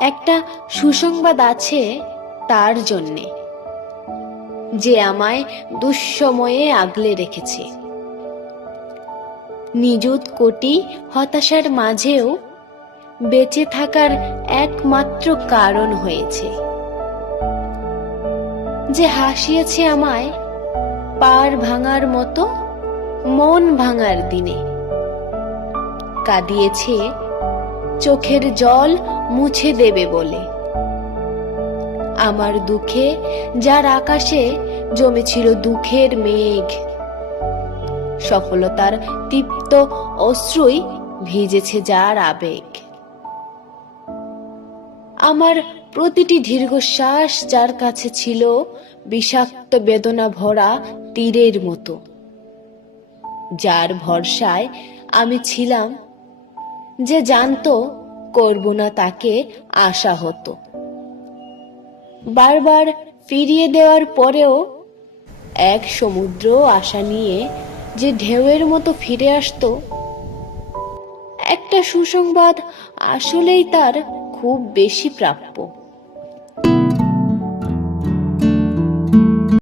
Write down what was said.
একটা সুসংবাদ আছে তার জন্যে, যে আমায় দুঃসময়ে আগলে রেখেছে। নিযুত কোটি হতাশার মাঝেও বেঁচে থাকার একমাত্র কারণ হয়েছে, যে হাসিয়েছে আমায় পার ভাঙার মতো মন ভাঙার দিনে, কাঁদিয়েছে চোখের জল মুছে দেবে বলে। আমার দুঃখে যার আকাশে জমেছিল দুঃখের মেঘ, সফলতার তৃপ্ত অশ্রুই ভিজেছে যার আবেগ। আমার প্রতিটি দীর্ঘশ্বাস যার কাছে ছিল বিষাক্ত বেদনা ভরা তীরের মতো, যার ভরসায় আমি ছিলাম, যে জানতো করব না তাকে আশাহত। বারবার ফিরিয়ে দেওয়ার পরেও এক সমুদ্র আশা নিয়ে যে ঢেউয়ের মতো ফিরে আসতো, একটা সুসংবাদ আসলেই তার খুব বেশি প্রাপ্য।